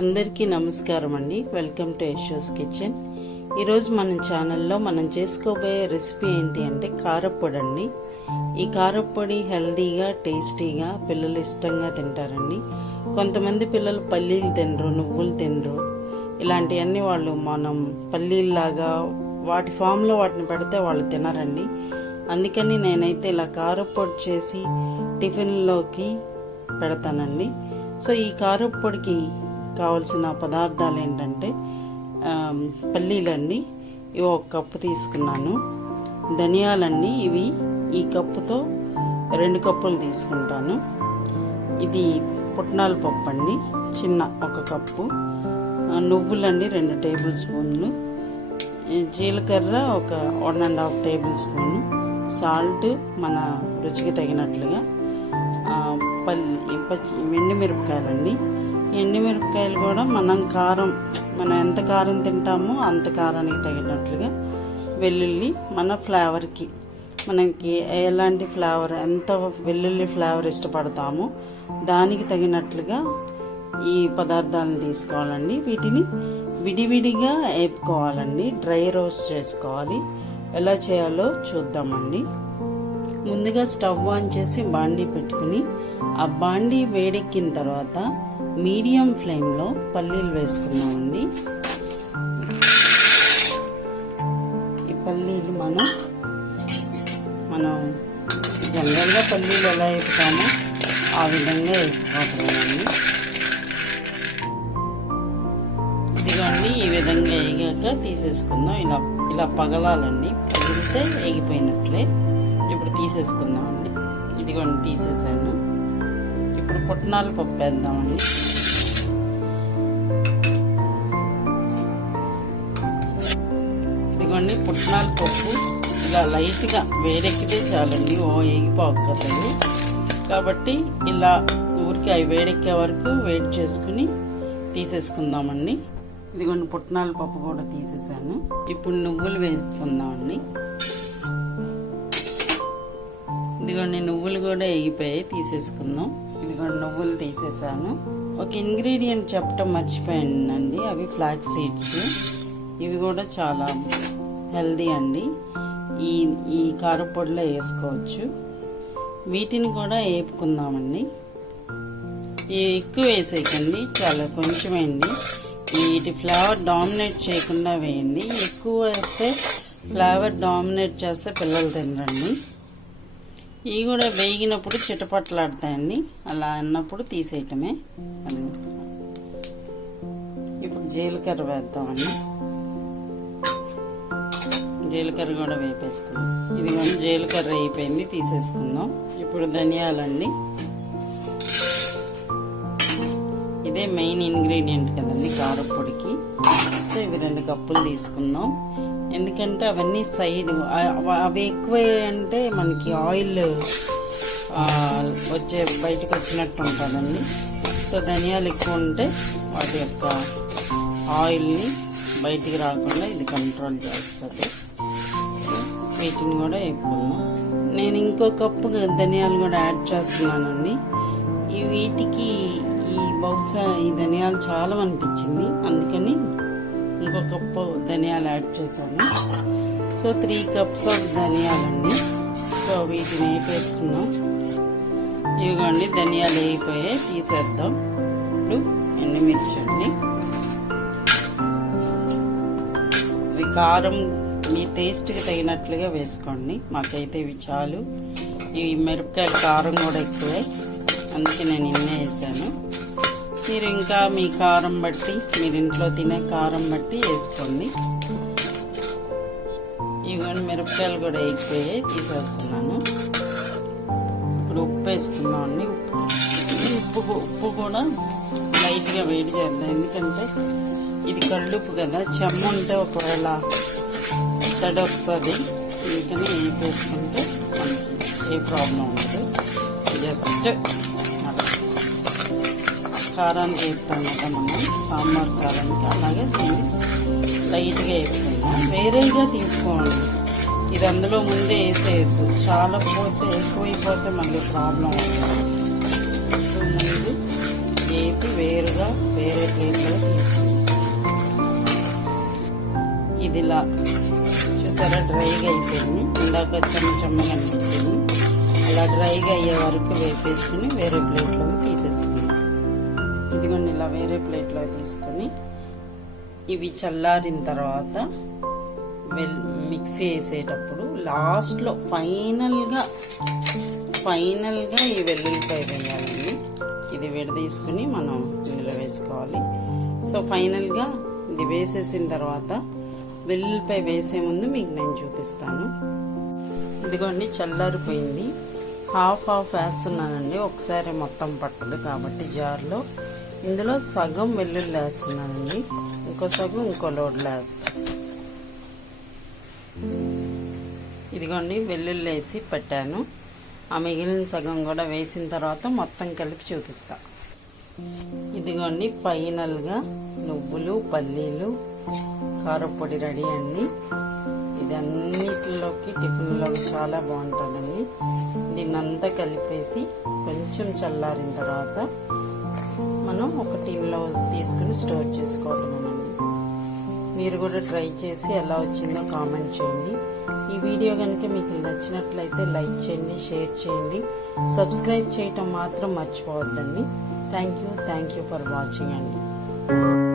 అందరికీ నమస్కారం అండి. వెల్కమ్ టు యశోస్ కిచెన్ ఈరోజు మన ఛానల్లో మనం చేసుకోబోయే రెసిపీ ఏంటి అంటే కారప్పొడి అండి ఈ కారప్పొడి హెల్దీగా టేస్టీగా పిల్లలు ఇష్టంగా తింటారండి. కొంతమంది పిల్లలు పల్లీలు తినరు నువ్వులు తినరు. ఇలాంటివన్నీ వాళ్ళు మనం పల్లీల్లాగా వాటి ఫామ్లో వాటిని పెడితే వాళ్ళు తినరండి. అందుకని నేనైతే ఇలా కారప్పొడి చేసి టిఫిన్లోకి పెడతానండి. సో ఈ కారప్పొడికి కావలసిన పదార్థాలు ఏంటంటే పల్లీలన్నీ ఇవి ఒక కప్పు తీసుకున్నాను. ధనియాలన్నీ ఇవి ఈ కప్పుతో రెండు కప్పులు తీసుకుంటాను. ఇది పుట్నాల పప్పు అండి చిన్న ఒక కప్పు. నువ్వులండి రెండు టేబుల్ స్పూన్లు. జీలకర్ర ఒక one and half tablespoon. Salt మన రుచికి తగినట్లుగా. పల్లి పచ్చి ఎండుమిరపకాయలండి. ఎండుమిరపకాయలు కూడా మనం కారం మనం ఎంత కారం తింటామో అంత కారానికి తగినట్లుగా వెల్లుల్లి మన ఫ్లేవర్కి మనకి ఎలాంటి ఫ్లేవర్ ఎంత వెల్లుల్లి ఫ్లేవర్ ఇష్టపడతామో దానికి తగినట్లుగా ఈ పదార్థాలను తీసుకోవాలండి. వీటిని విడివిడిగా వేపుకోవాలండి డ్రై రోస్ట్ చేసుకోవాలి. ఎలా చేయాలో చూద్దామండి. ముందుగా స్టవ్ ఆన్ చేసి బాండీ పెట్టుకుని ఆ బాండీ వేడెక్కిన తర్వాత మీడియం ఫ్లేమ్లో పల్లీలు వేసుకున్నామండి ఈ పల్లీలు మనం మనం జనరల్గా పల్లీలు ఎలా వేపుతామో ఆ విధంగా వేసుకోవట్లేదండి ఇదిగోండి ఈ విధంగా వేగాక తీసేసుకుందాం. ఇలా ఇలా పగలాలండి. పగిలితే వేగిపోయినట్లే. ఇప్పుడు తీసేసుకుందామండి. ఇదిగోండి తీసేసాను. ఇప్పుడు పుట్నాల పప్పు వేద్దామండి ఇదిగోండి పుట్నాల పప్పు. ఇలా లైట్గా వేడెక్కితే చాలండి ఓ వేగిపోక్కర్లేదు కాబట్టి ఇలా ఊరికి అవి వేడెక్కే వరకు వెయిట్ చేసుకుని తీసేసుకుందామండి. ఇదిగోండి పుట్నాల పప్పు కూడా తీసేసాను. ఇప్పుడు నువ్వులు వేసుకుందామండి. ఇదిగోండి నువ్వులు కూడా ఎగిపోయాయి తీసేసుకుందాం. ఇదిగోండి నువ్వులు తీసేసాను. ఒక ఇంగ్రీడియంట్ చెప్పటం మర్చిపోయానండి అవి ఫ్లాక్ సీడ్స్. ఇవి కూడా చాలా హెల్దీ అండి. ఈ ఈ కారపొడిలో వేసుకోవచ్చు. వీటిని కూడా వేపుకుందామండి. ఎక్కువ వేసేయకండి చాలా కొంచెం వేయండి వీటి ఫ్లేవర్ డామినేట్ చేయకుండా వేయండి. ఎక్కువ వేస్తే ఫ్లేవర్ డామినేట్ చేస్తే పిల్లలు తినరండి. ఇవి కూడా వేగినప్పుడు చిటపట్లాడతాయండి. అలా అన్నప్పుడు తీసేయటమే. అది ఇప్పుడు జీలకర్ర వేద్దామండి. జీలకర్ర కూడా వేపేసుకుందాం. ఇది కొంచెం జీలకర్ర అయిపోయింది తీసేసుకుందాం. ఇప్పుడు ధనియాలండి. ఇదే మెయిన్ ఇంగ్రీడియంట్ కదండి కారపొడికి. సో ఇవి రెండు కప్పులు తీసుకుందాం. ఎందుకంటే అవన్నీ సైడ్ అవి ఎక్కువ అంటే మనకి ఆయిల్ వచ్చే బయటకు వచ్చినట్టు ఉంటుందండి. సో ధనియాలు ఎక్కువ ఉంటే వాటి యొక్క ఆయిల్ని బయటికి రాకుండా ఇది కంట్రోల్ చేస్తుంది. వీటిని కూడా ఎక్కువ నేను ఇంకో కప్పు ధనియాలు కూడా యాడ్ చేస్తున్నానండి. ఈ వీటికి ఈ బహుశా ఈ ధనియాలు చాలా అనిపించింది. అందుకని ఇంకో కప్పు ధనియాలు యాడ్ చేశాను. సో త్రీ కప్స్ ఆఫ్ ధనియాలండి సో వీటిని వేపేసుకున్నాం. ఇవిగోండి ధనియాలు వేయిపోయాయి తీసేద్దాం. ఇప్పుడు ఎండుమిర్చి అండి. ఇవి కారం మీ టేస్ట్కి తగినట్లుగా వేసుకోండి. మాకైతే ఇవి చాలు. ఇవి మిరపకాయ కారం కూడా ఎక్కువే. అందుకే నేను ఇన్నే వేసాను. మీరు ఇంకా మీ కారం బట్టి మీరు ఇంట్లో తినే కారం బట్టి వేసుకోండి. ఇవన్నీ మిరపకాయలు కూడా వేగిపోయాయి. తీసేస్తున్నాను. ఇప్పుడు ఉప్పు వేసుకున్నామండి ఉప్పు. ఉప్పు కూడా లైట్గా వేడి చేద్దాం. ఎందుకంటే ఇది కళ్ళుప్పు కదా. చెమ్మ ఉంటే ఒకవేళ తడి వస్తుంది అందుకని వేసుకుంటే ఏ ప్రాబ్లం ఉండదు. జస్ట్ కారానికి వేస్తాం కదా మనం సాంబార్ కారానికి. అలాగే దీన్ని లైట్గా వేసుకుందాం వేరేగా తీసుకోండి ఇది అందులో ముందే వేసేయద్దు. చాలా పోతే ఎక్కువైపోతే మళ్ళీ ప్రాబ్లం అవుతుంది. సో ముందు వేపి వేరుగా వేరే ప్లేట్లో తీసుకుంటాం ఇది ఇలా చూసారా? డ్రైగా అయిపోయింది. ఇందాక చెమ్మ చెమ్మగా అనిపించింది అలా డ్రైగా అయ్యే వరకు వేపేసుకుని వేరే ప్లేట్లో తీసేసుకున్నాం ఇదిగోండి ఇలా వేరే ప్లేట్లో తీసుకొని ఇవి చల్లారిన తర్వాత వెల్ మిక్సీ వేసేటప్పుడు లాస్ట్లో ఫైనల్గా ఫైనల్గా ఈ వెల్లుల్లిపాయ వేయాలండి. ఇది విడదీసుకుని మనం ఇందులో వేసుకోవాలి. సో ఫైనల్గా ఇది వేసేసిన తర్వాత వెల్లుల్లిపాయ వేసే ముందు మీకు నేను చూపిస్తాను. ఇదిగోండి చల్లారిపోయింది. హాఫ్ హాఫ్ వేస్తున్నానండి. ఒకసారి మొత్తం పట్టదు కాబట్టి జార్లో. ఇందులో సగం వెల్లుల్లి వేస్తున్నానండి. ఇంకో సగం ఇంకో లోడ్లో వేస్తాను ఇదిగోండి వెల్లుల్లి వేసి పెట్టాను. ఆ మిగిలిన సగం కూడా వేసిన తర్వాత మొత్తం కలిపి చూపిస్తా. ఇదిగోండి ఫైనల్గా నువ్వులు పల్లీలు కారపొడి రెడీ అండి. ఇది అన్నిటిలోకి టిఫిన్లోకి చాలా బాగుంటుందండి. దీన్నంతా కలిపేసి కొంచెం చల్లారిన తర్వాత మనం ఒక టీన్లో తీసుకుని స్టోర్ చేసుకోవటమేనండి. మీరు కూడా ట్రై చేసి ఎలా వచ్చిందో కామెంట్ చేయండి. ఈ వీడియో కనుక మీకు నచ్చినట్లయితే లైక్ చేయండి షేర్ చేయండి. సబ్స్క్రైబ్ చేయటం మాత్రం మర్చిపోవద్దండి. Thank you thank you for watching అండి.